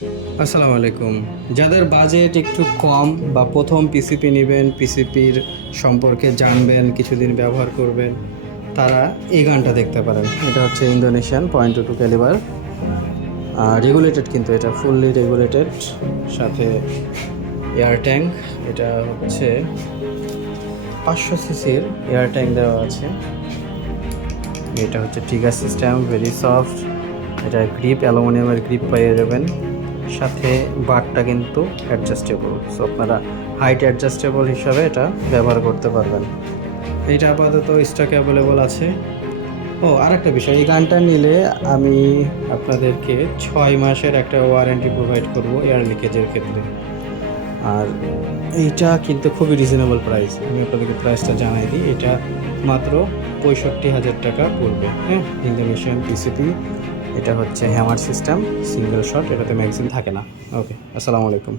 আসসালামু আলাইকুম। যাদের বাজেট একটু কম বা প্রথম পিসিপি নেবেন, পিসিপির সম্পর্কে জানবেন, কিছুদিন ব্যবহার করবেন, তারা এই গানটা দেখতে পারেন। এটা হচ্ছে ইন্দোনেশিয়ান 0.22 ক্যালিবার, রেগুলেটেড, কিন্তু এটা ফুললি রেগুলেটেড, সাথে এয়ার ট্যাঙ্ক। এটা হচ্ছে 500 সিসির এয়ার ট্যাঙ্ক দেওয়া আছে। এটা হচ্ছে ট্রিগার সিস্টেম, ভেরি সফট। এটা গ্রিপ, অ্যালুমিনিয়ামের গ্রিপ পেয়ে যাবেন। সাথে বারটা কিন্তু অ্যাডজাস্টেবল, সো আপনারা হাইট অ্যাডজাস্টেবল হিসাবে এটা ব্যবহার করতে পারবেন। এইটা আপাতত স্টক অ্যাভেলেবল আছে। ও আরেকটা বিষয়, এই গানটা নিলে আমি আপনাদেরকে 6 মাসের একটা ওয়ারেন্টি প্রোভাইড করব এয়ার লিকেজের ক্ষেত্রে। আর এইটা কিন্তু খুবই রিজনেবল প্রাইস, আমি আপনাদেরকে প্রাইসটা জানাই দিই। এটা মাত্র 65,000 টাকা পড়বে। হ্যাঁ, ইন্দোনেশিয়ান পিসিপি। এটা হচ্ছে হ্যামার সিস্টেম, সিঙ্গেল শট, এটাতে ম্যাগজিন থাকে না। ওকে, আসসালামু আলাইকুম।